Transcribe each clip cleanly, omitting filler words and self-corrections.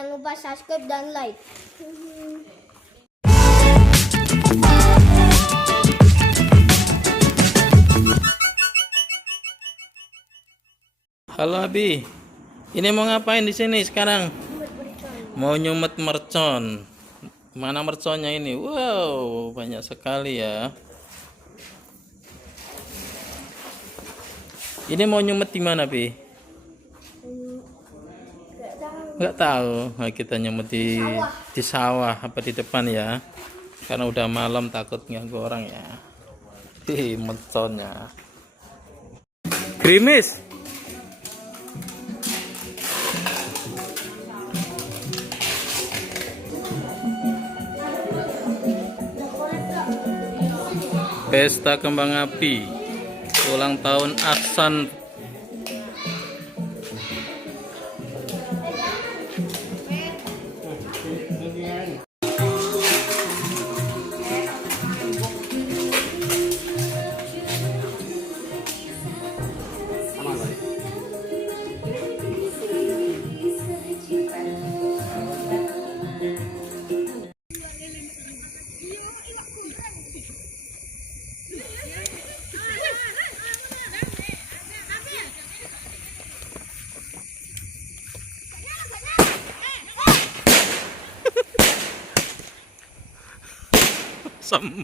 Jangan lupa subscribe dan like. Halo Abi, ini mau ngapain di sini sekarang? Mau nyumet mercon. Mana merconnya ini? Wow, banyak sekali ya. Ini mau nyumet di mana, Bi? Nggak tahu. Nah, kita nyumet di sawah apa di depan ya? Karena udah malam takut ganggu orang ya. Hi, merconnya. Gerimis. Pesta kembang api ulang tahun Aksan. Sam.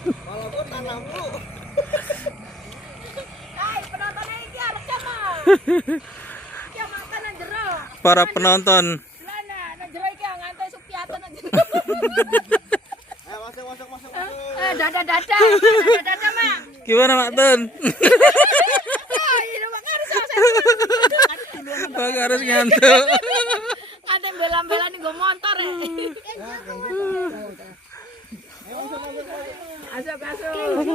Walaupun tanah mulu. Hai, penontonnya iki arep mah. Iki makanan jero. Para penonton. Lana, nang jero iki ngantai Supiati nang jero. Ayo masuk. Dada, Mak. Gimana Mak Tun? Oh, iya, Mak Harus ngantuk. Ada belan-belan nggo motor ya. Masuk.